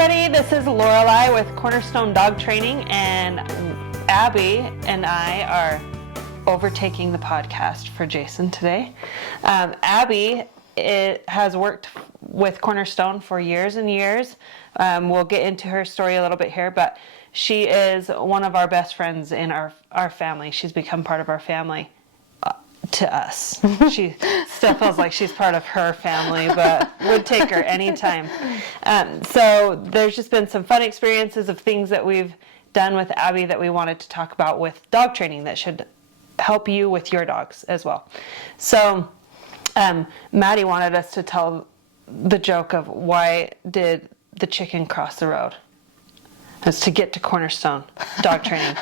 everybody, this is Lorelei with Cornerstone Dog Training, and Abbie and I are overtaking the podcast for Jason today. Abbie has worked with Cornerstone for years and years. We'll get into her story a little bit here, but she is one of our best friends in our family. She's become part of our family. To us. She still feels like she's part of her family, but would take her anytime. So there's just been some fun experiences of things that we've done with Abbie that we wanted to talk about with dog training that should help you with your dogs as well. So Maddie wanted us to tell the joke of why did the chicken cross the road? It's to get to Cornerstone Dog Training.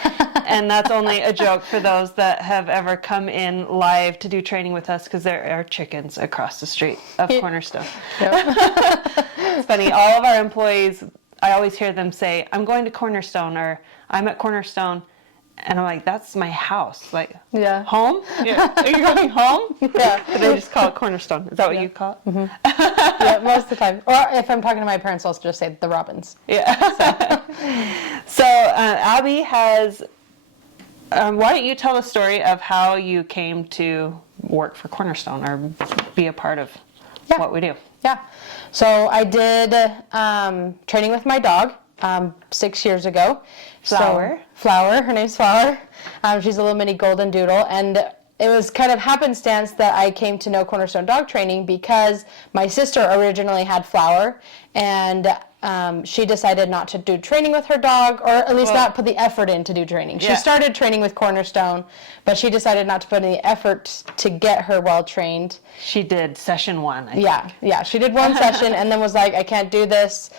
And that's only a joke for those that have ever come in live to do training with us, because there are chickens across the street of Cornerstone. It's funny, all of our employees, I always hear them say, I'm going to Cornerstone, or I'm at Cornerstone. And I'm like, that's my house. Like, home? Yeah. Are you going home? Yeah. But they just call it Cornerstone. Is that what you call it? Mm-hmm. Yeah, most of the time. Or if I'm talking to my parents, I'll just say the Robins. Yeah. So Abbie has, why don't you tell the story of how you came to work for Cornerstone or be a part of what we do? Yeah. So I did training with my dog 6 years ago. Flower, her name's Flower. She's a little mini golden doodle, and it was kind of happenstance that I came to know Cornerstone Dog Training because my sister originally had Flower, and she decided not to do training with her dog, or at least not put the effort in to do training. She started training with Cornerstone, but she decided not to put any effort to get her well trained. She did session 1. I think. Yeah, she did one session and then was like, I can't do this.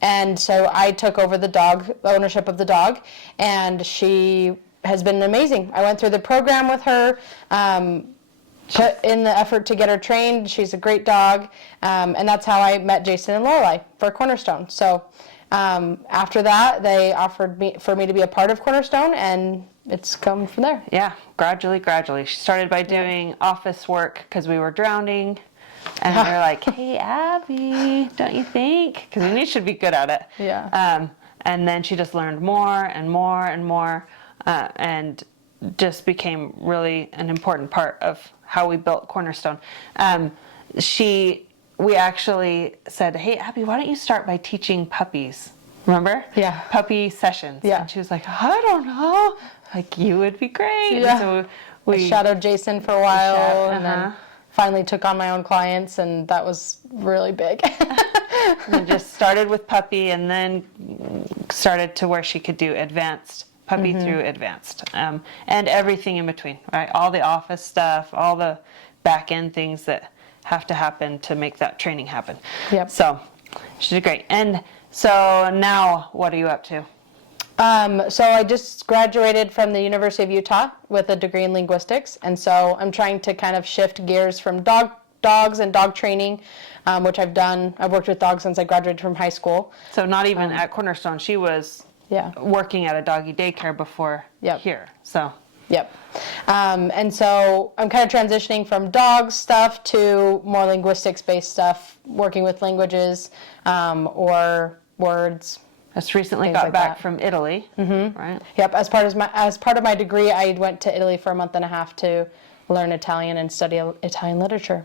And so I took over the ownership of the dog, and she has been amazing. I went through the program with her, put in the effort to get her trained. She's a great dog, and that's how I met Jason and Lorelei for Cornerstone. So after that, they offered for me to be a part of Cornerstone, and it's come from there. Yeah, gradually. She started by doing office work because we were drowning. And we were like, hey, Abbie, don't you think? Because we should be good at it. Yeah. And then she just learned more and more and more, and just became really an important part of how we built Cornerstone. We actually said, hey, Abbie, why don't you start by teaching puppies? Remember? Yeah. Puppy sessions. Yeah. And she was like, I don't know. Like, you would be great. Yeah. And so I shadowed Jason for a while, and then finally took on my own clients, and that was really big. We just started with puppy, and then started to where she could do advanced puppy through advanced, and everything in between, right? All the office stuff, all the back end things that have to happen to make that training happen. Yep. So she did great. And so now, what are you up to? So I just graduated from the University of Utah with a degree in linguistics, and so I'm trying to kind of shift gears from dogs and dog training, which I've done. I've worked with dogs since I graduated from high school. So not even at Cornerstone, she was working at a doggy daycare before here. So. Yep. And so I'm kind of transitioning from dog stuff to more linguistics-based stuff, working with languages or words. Just recently got back from Italy, right? Yep. As part of my degree, I went to Italy for a month and a half to learn Italian and study Italian literature.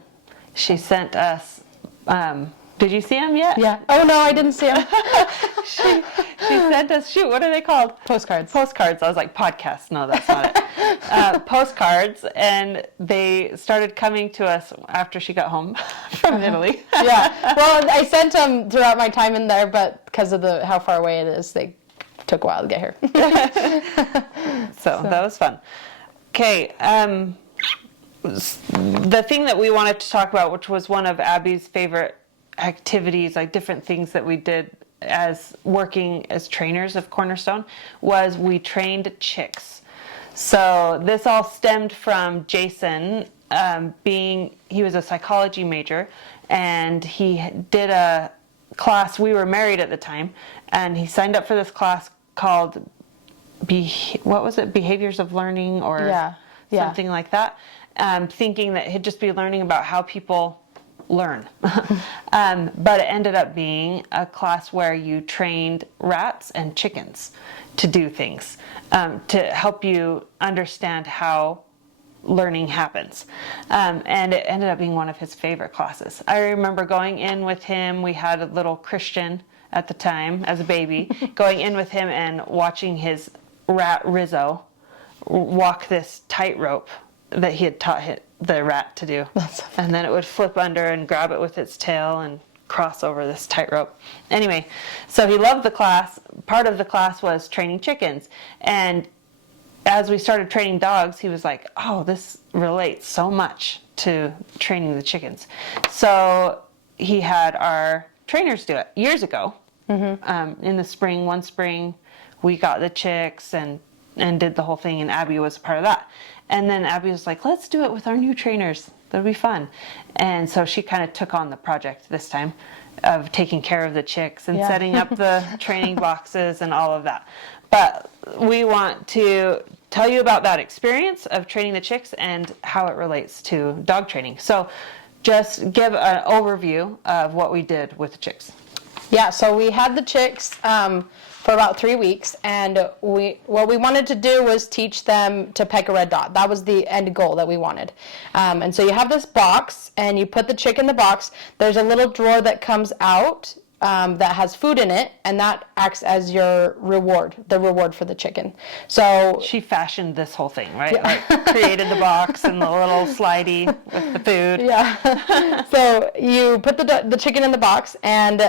She sent us. Did you see them yet? Yeah. Oh no, I didn't see them. She sent us. Shoot, what are they called? Postcards. Postcards. I was like, podcasts. No, that's not it. Postcards, and they started coming to us after she got home from Italy. Yeah. Well, I sent them throughout my time in there, but because of how far away it is, they took a while to get here. So that was fun. Okay. The thing that we wanted to talk about, which was one of Abbie's favorite activities, like different things that we did as working as trainers of Cornerstone, was we trained chicks. So this all stemmed from Jason he was a psychology major, and he did a class. We were married at the time, and he signed up for this class called Behaviors of Learning, or something like that, thinking that he'd just be learning about how people learn. But it ended up being a class where you trained rats and chickens to do things, to help you understand how learning happens. And it ended up being one of his favorite classes. I remember going in with him. We had a little Christian at the time as a baby, going in with him and watching his rat Rizzo walk this tightrope that he had taught the rat to do. And then it would flip under and grab it with its tail and cross over this tightrope. Anyway, so he loved the class. Part of the class was training chickens. And as we started training dogs, he was like, oh, this relates so much to training the chickens. So he had our trainers do it years ago. In the spring, one spring, we got the chicks and did the whole thing, and Abbie was a part of that. And then Abbie was like, let's do it with our new trainers. That'll be fun. And so she kind of took on the project this time of taking care of the chicks and setting up the training boxes and all of that. But we want to tell you about that experience of training the chicks and how it relates to dog training. So just give an overview of what we did with the chicks. Yeah, so we had the chicks for about 3 weeks, and what we wanted to do was teach them to peck a red dot. That was the end goal that we wanted. And so you have this box, and you put the chick in the box. There's a little drawer that comes out that has food in it, and that acts as your reward, the reward for the chicken. So she fashioned this whole thing, right? Yeah. Like created the box and the little slidey with the food. Yeah. So you put the chicken in the box, and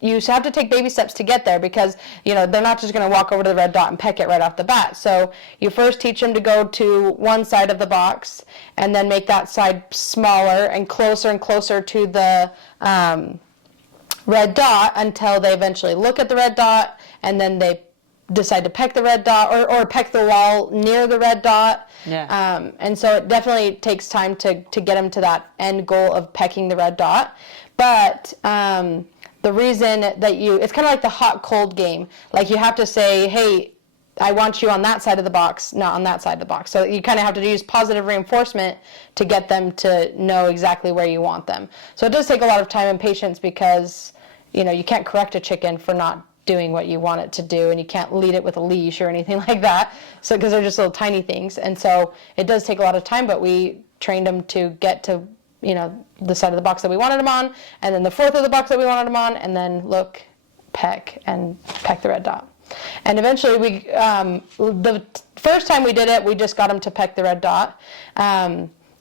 you have to take baby steps to get there, because they're not just going to walk over to the red dot and peck it right off the bat. So you first teach them to go to one side of the box, and then make that side smaller and closer to the red dot until they eventually look at the red dot, and then they decide to peck the red dot or peck the wall near the red dot. Yeah. And so it definitely takes time to get them to that end goal of pecking the red dot. But the reason that it's kind of like the hot cold game. Like you have to say, hey, I want you on that side of the box, not on that side of the box. So you kind of have to use positive reinforcement to get them to know exactly where you want them. So it does take a lot of time and patience, because you can't correct a chicken for not doing what you want it to do, and you can't lead it with a leash or anything like that. So because they're just little tiny things, and so it does take a lot of time. But we trained them to get to the side of the box that we wanted them on, and then the fourth of the box that we wanted them on, and then look, peck the red dot. And eventually the first time we did it, we just got them to peck the red dot.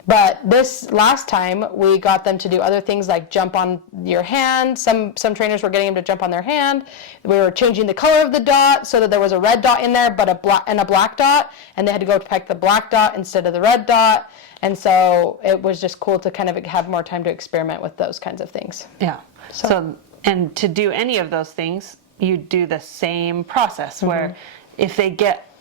But this last time, we got them to do other things like jump on your hand. Some trainers were getting them to jump on their hand. We were changing the color of the dot so that there was a red dot in there, but a black dot, and they had to go peck the black dot instead of the red dot. And so it was just cool to kind of have more time to experiment with those kinds of things. Yeah. So and to do any of those things, you do the same process, where if they get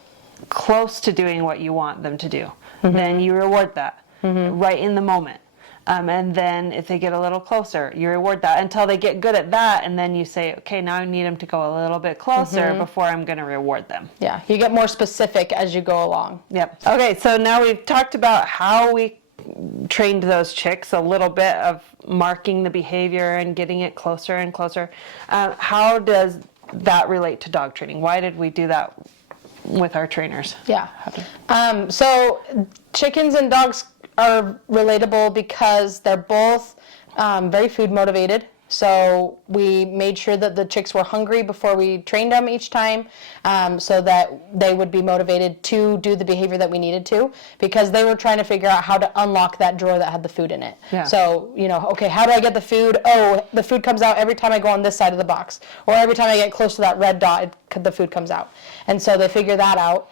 close to doing what you want them to do, then you reward that. Right in the moment. And then if they get a little closer, you reward that until they get good at that, and then you say, okay, now I need them to go a little bit closer before I'm going to reward them. Yeah, you get more specific as you go along. Yep. Okay, so now we've talked about how we trained those chicks, a little bit of marking the behavior and getting it closer and closer. How does that relate to dog training? Why did we do that with our trainers? Yeah. So chickens and dogs are relatable because they're both very food motivated. So we made sure that the chicks were hungry before we trained them each time, so that they would be motivated to do the behavior that we needed to, because they were trying to figure out how to unlock that drawer that had the food in it. Yeah. So, okay, how do I get the food? Oh, the food comes out every time I go on this side of the box, or every time I get close to that red dot, the food comes out. And so they figure that out.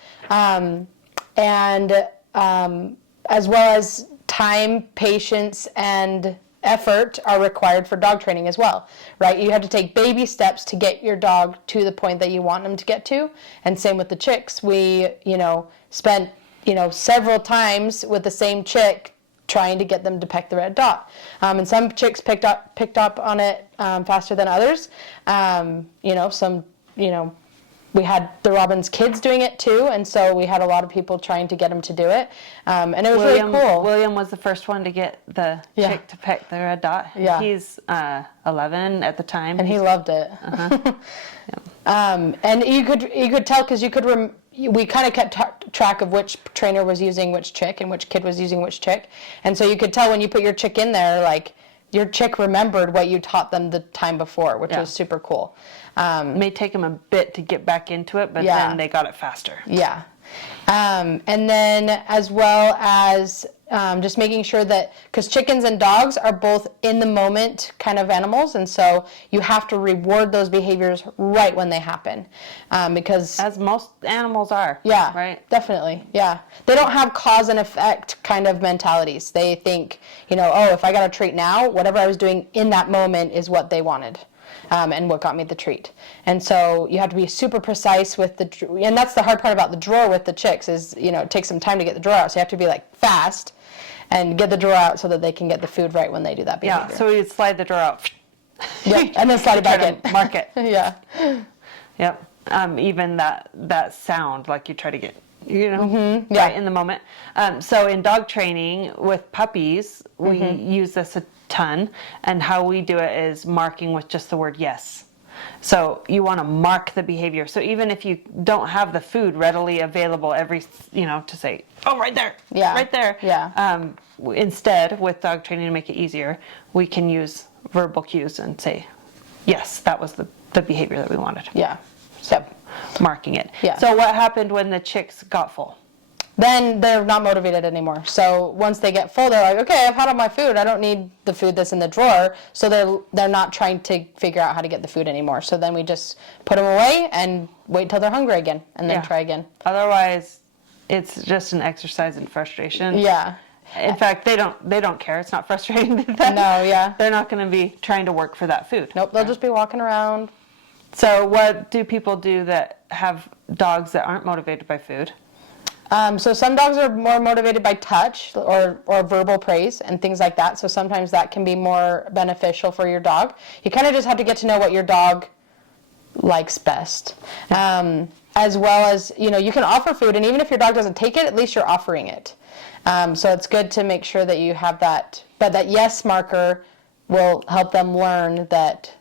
As well as time, patience, and effort are required for dog training as well, right? You have to take baby steps to get your dog to the point that you want them to get to. And same with the chicks. We, spent, several times with the same chick trying to get them to peck the red dot. And some chicks picked up on it faster than others. Some, we had the Robbins kids doing it too, and so we had a lot of people trying to get them to do it, and it was really cool. William was the first one to get the chick to peck the red dot. Yeah. He's 11 at the time. And he loved it. Uh-huh. And you could tell because we kind of kept track of which trainer was using which chick and which kid was using which chick, and so you could tell when you put your chick in there, like your chick remembered what you taught them the time before, which was super cool. It may take them a bit to get back into it, but then they got it faster. Yeah. And then as well as just making sure that, because chickens and dogs are both in the moment kind of animals, and so you have to reward those behaviors right when they happen, because as most animals are. Yeah, right. Definitely. Yeah, they don't have cause and effect kind of mentalities. They think, oh, if I got a treat now, whatever I was doing in that moment is what they wanted. And what got me the treat. And so you have to be super precise with and that's the hard part about the drawer with the chicks is, it takes some time to get the drawer out. So you have to be like fast and get the drawer out so that they can get the food right when they do that behavior. Yeah, so we'd slide the drawer out. Yep, and then slide it back in. Mark it. Yeah. Yep. Even that sound, like you try to get, yeah. right in the moment. So in dog training with puppies, we use this a ton, and how we do it is marking with just the word yes. So you want to mark the behavior. So even if you don't have the food readily available to say, oh, right there, right there. Yeah. Instead, with dog training to make it easier, we can use verbal cues and say, yes, that was the behavior that we wanted. Yeah. So marking it. Yeah. So what happened when the chicks got full? Then they're not motivated anymore. So once they get full, they're like, okay, I've had all my food. I don't need the food that's in the drawer. So they're not trying to figure out how to get the food anymore. So then we just put them away and wait till they're hungry again and then try again. Otherwise, it's just an exercise in frustration. Yeah. In fact, they don't care. It's not frustrating to them. No, yeah. They're not going to be trying to work for that food. Nope, they'll just be walking around. So what do people do that have dogs that aren't motivated by food? So some dogs are more motivated by touch or verbal praise and things like that. So sometimes that can be more beneficial for your dog. You kind of just have to get to know what your dog likes best. As well as, you can offer food, and even if your dog doesn't take it, at least you're offering it. So it's good to make sure that you have that, but that yes marker will help them learn that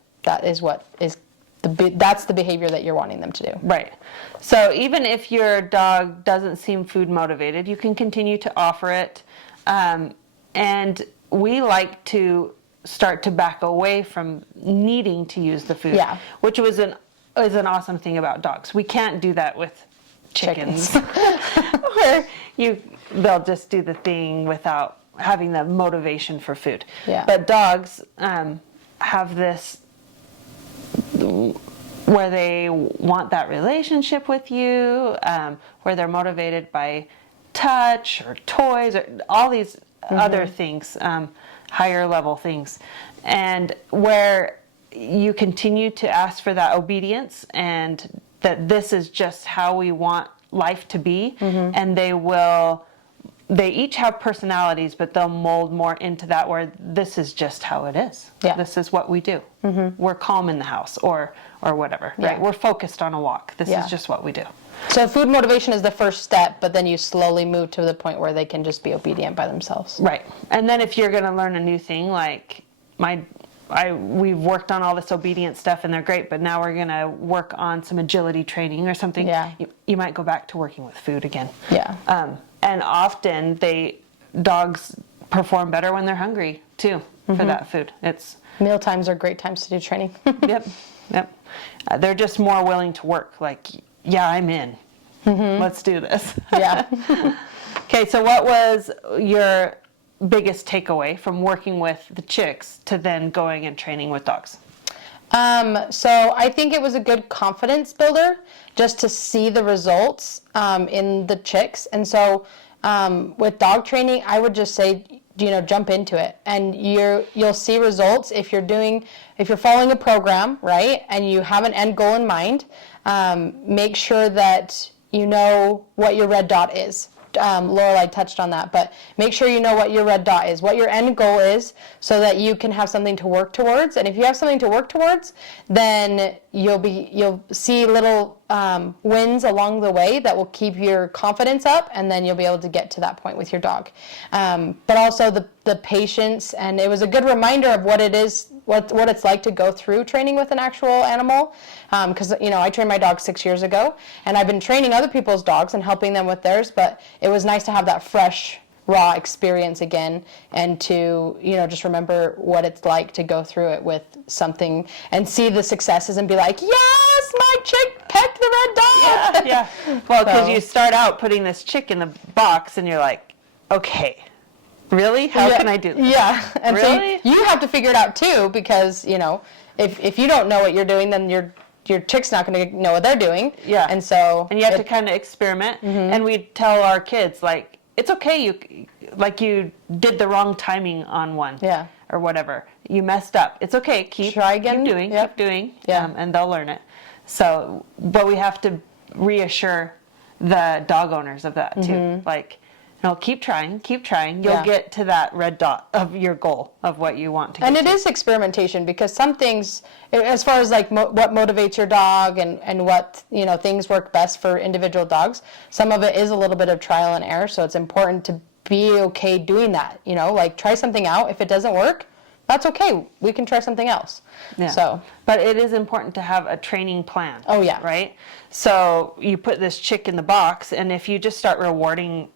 is what is that's the behavior that you're wanting them to do. Right. So even if your dog doesn't seem food motivated, you can continue to offer it. And we like to start to back away from needing to use the food, which is an awesome thing about dogs. We can't do that with chickens. Where they'll just do the thing without having the motivation for food. Yeah. But dogs have this where they want that relationship with you, where they're motivated by touch or toys or all these other things, higher level things, and where you continue to ask for that obedience and that this is just how we want life to be, and they each have personalities, but they'll mold more into that where this is just how it is. Yeah. This is what we do. We're calm in the house or whatever, right? We're focused on a walk. This is just what we do. So food motivation is the first step, but then you slowly move to the point where they can just be obedient by themselves. Right. And then if you're going to learn a new thing, like we've worked on all this obedience stuff and they're great, but now we're going to work on some agility training or something. Yeah. You might go back to working with food again. Yeah. And often dogs perform better when they're hungry too for that food. Meal times are great times to do training. Yep. They're just more willing to work. Like, yeah, I'm in. Let's do this. Yeah. Okay, so what was your biggest takeaway from working with the chicks to then going and training with dogs? So I think it was a good confidence builder just to see the results in the chicks. And so with dog training, I would just say, jump into it, and you'll see results if you're following a program, right? And you have an end goal in mind. Make sure that you know what your red dot is. Lorelei touched on that, but make sure you know what your red dot is, what your end goal is, so that you can have something to work towards. And if you have something to work towards, then you'll see little wins along the way that will keep your confidence up, and then you'll be able to get to that point with your dog. But also the patience, and it was a good reminder of what it is, what it's like to go through training with an actual animal. Because I trained my dog 6 years ago, and I've been training other people's dogs and helping them with theirs. But it was nice to have that fresh, raw experience again, and to just remember what it's like to go through it with something and see the successes and be like, yes, my chick pecked the red dot. Yeah. Well, because you start out putting this chick in the box and you're like, okay, really? How can I do this? Yeah. And really? So you have to figure it out too, because if you don't know what you're doing, then your chick's not going to know what they're doing. Yeah. And so you have to kind of experiment. And we tell our kids, like, it's okay, you did the wrong timing on one. Yeah. Or whatever. You messed up. It's okay. Try again. Keep doing. Yeah. And they'll learn it. So, but we have to reassure the dog owners of that too. Like, keep trying. You'll get to that red dot of your goal of what you want to get And it to. is experimentation, because some things, as far as like what motivates your dog and what, things work best for individual dogs, some of it is a little bit of trial and error. So it's important to be okay doing that, like try something out. If it doesn't work, that's okay. We can try something else. Yeah. So, but it is important to have a training plan. Oh yeah. Right? So you put this chick in the box, and if you just start rewarding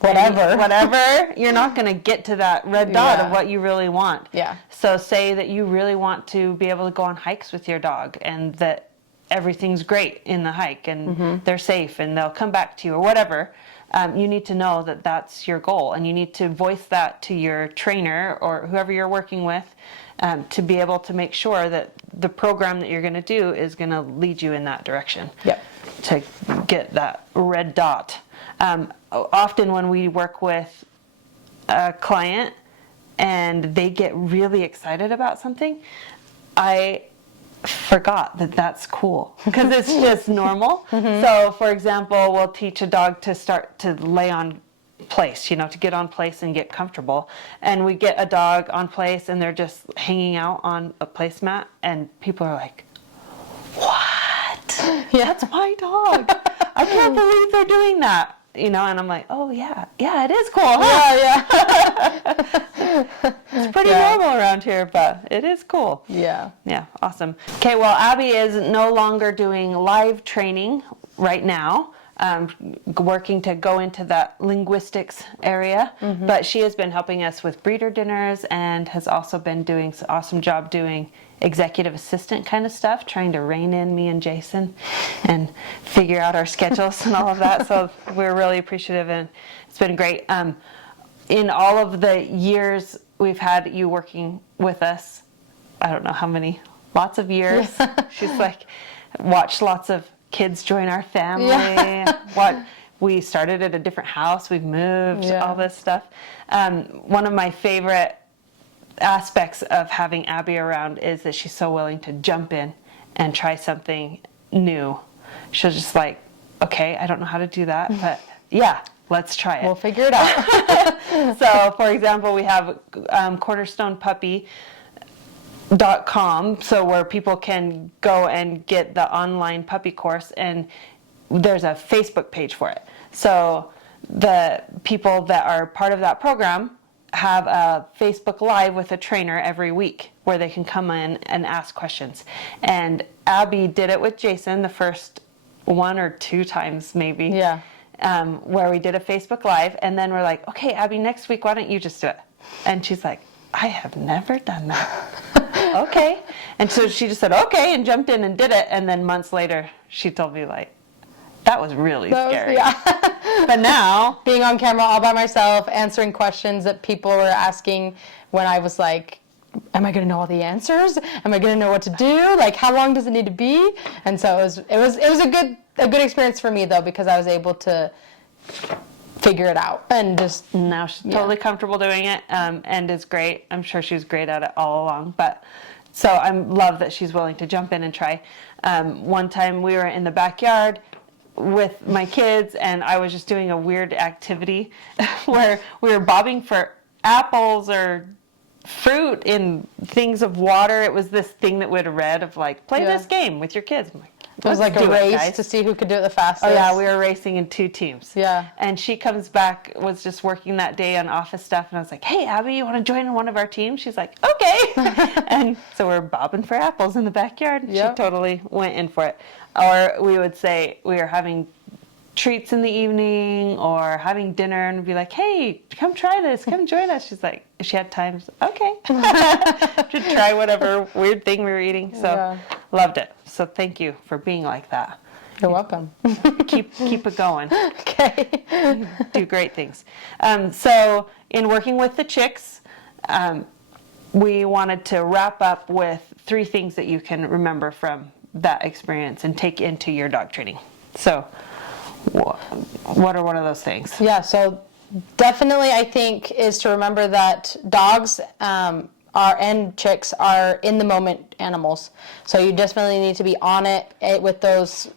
whatever, you're not going to get to that red dot of what you really want. Yeah. So say that you really want to be able to go on hikes with your dog, and that everything's great in the hike, and they're safe, and they'll come back to you or whatever. You need to know that that's your goal, and you need to voice that to your trainer or whoever you're working with, to be able to make sure that the program that you're going to do is going to lead you in that direction. Yep. To get that red dot. Often when we work with a client and they get really excited about something, I forgot that that's cool, because it's just normal. So for example, we'll teach a dog to start to lay on place, to get on place and get comfortable, and we get a dog on place and they're just hanging out on a placemat, and people are like, what? That's my dog. I can't believe they're doing that. And I'm like, oh yeah, it is cool, huh? Yeah. It's pretty normal around here, but it is cool. Yeah. Yeah, awesome. Okay, well, Abbie is no longer doing live training right now, working to go into that linguistics area, but she has been helping us with breeder dinners and has also been doing an awesome job doing executive assistant kind of stuff, trying to rein in me and Jason and figure out our schedules and all of that. So we're really appreciative, and it's been great. In all of the years we've had you working with us, I don't know how many, lots of years. She's like watched lots of kids join our family. We started at a different house, we've moved, all this stuff. One of my favorite aspects of having Abbie around is that she's so willing to jump in and try something new. She'll just like, okay, I don't know how to do that, but yeah, let's try it. We'll figure it out. So for example, we have cornerstonepuppy.com, so where people can go and get the online puppy course, and there's a Facebook page for it. So the people that are part of that program have a Facebook Live with a trainer every week where they can come in and ask questions. And Abbie did it with Jason the first 1 or 2 times maybe. Yeah. Where we did a Facebook Live, and then we're like, okay, Abbie, next week, why don't you just do it? And she's like, I have never done that. Okay. And so she just said, okay, and jumped in and did it. And then months later, she told me, like, that was really scary. But now, being on camera all by myself, answering questions that people were asking when I was like, am I going to know all the answers? Am I going to know what to do? Like, how long does it need to be? And so it was a good experience for me, though, because I was able to figure it out and just now she's totally comfortable doing it, and is great. I'm sure she was great at it all along, but so I love that she's willing to jump in and try. One time we were in the backyard with my kids, and I was just doing a weird activity where we were bobbing for apples or fruit in things of water. It was this thing that we'd read of like, play this game with your kids. I'm like, It was like a race to see who could do it the fastest. Oh yeah, we were racing in 2 teams. Yeah. And she comes back, was just working that day on office stuff, and I was like, hey, Abby, you want to join in one of our teams? She's like, okay. And so we're bobbing for apples in the backyard. Yep. She totally went in for it. Or we would say we were having treats in the evening or having dinner and be like, hey, come try this, come join us. She's like, if she had time, she's like, okay. To try whatever weird thing we were eating. So loved it. So thank you for being like that. You're welcome. Keep it going. Okay. You do great things. So in working with the chicks, we wanted to wrap up with 3 things that you can remember from that experience and take into your dog training. So what are one of those things? Yeah, so definitely I think is to remember that dogs and chicks are in the moment animals. So you definitely need to be on it with those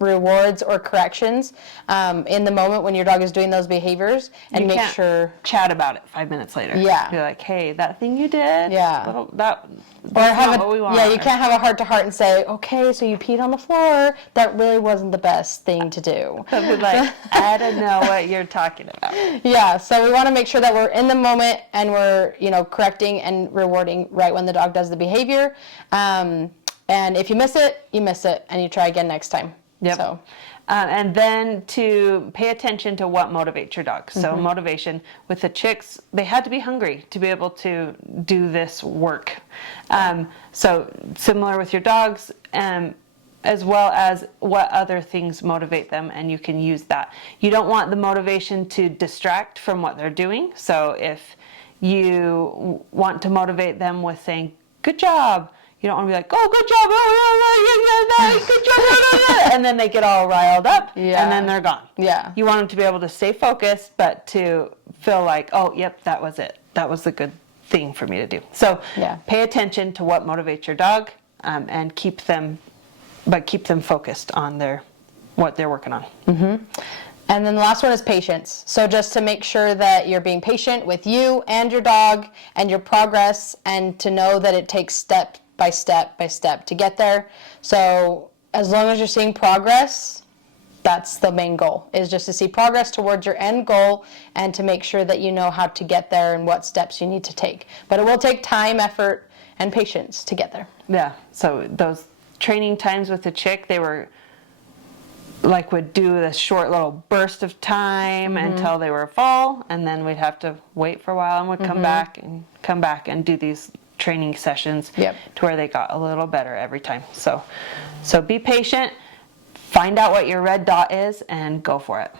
rewards or corrections in the moment when your dog is doing those behaviors, and make sure chat about it 5 minutes later. Yeah, be like, hey, that thing you did. Yeah, that's have what we want. Yeah, you can't have a heart to heart and say, okay, so you peed on the floor. That really wasn't the best thing to do. So be like, I don't know what you're talking about. Yeah, so we want to make sure that we're in the moment and we're correcting and rewarding right when the dog does the behavior. And if you miss it, and you try again next time. Yep. So. And then to pay attention to what motivates your dog. So motivation with the chicks, they had to be hungry to be able to do this work. So similar with your dogs, as well as what other things motivate them, and you can use that. You don't want the motivation to distract from what they're doing. So if you want to motivate them with saying, good job, you don't want to be like, oh, good job, good job, and then they get all riled up, and then they're gone. Yeah. You want them to be able to stay focused, but to feel like, oh, yep, that was it. That was the good thing for me to do. So pay attention to what motivates your dog, and keep them focused on what they're working on. Mm-hmm. And then the last one is patience. So just to make sure that you're being patient with you and your dog and your progress, and to know that it takes step by step by step to get there. So as long as you're seeing progress, that's the main goal, is just to see progress towards your end goal and to make sure that you know how to get there and what steps you need to take. But it will take time, effort, and patience to get there. Yeah, so those training times with the chick, they were like would do this short little burst of time until they were full, and then we'd have to wait for a while and we'd come back and do these training sessions to where they got a little better every time. So be patient, find out what your red dot is, and go for it.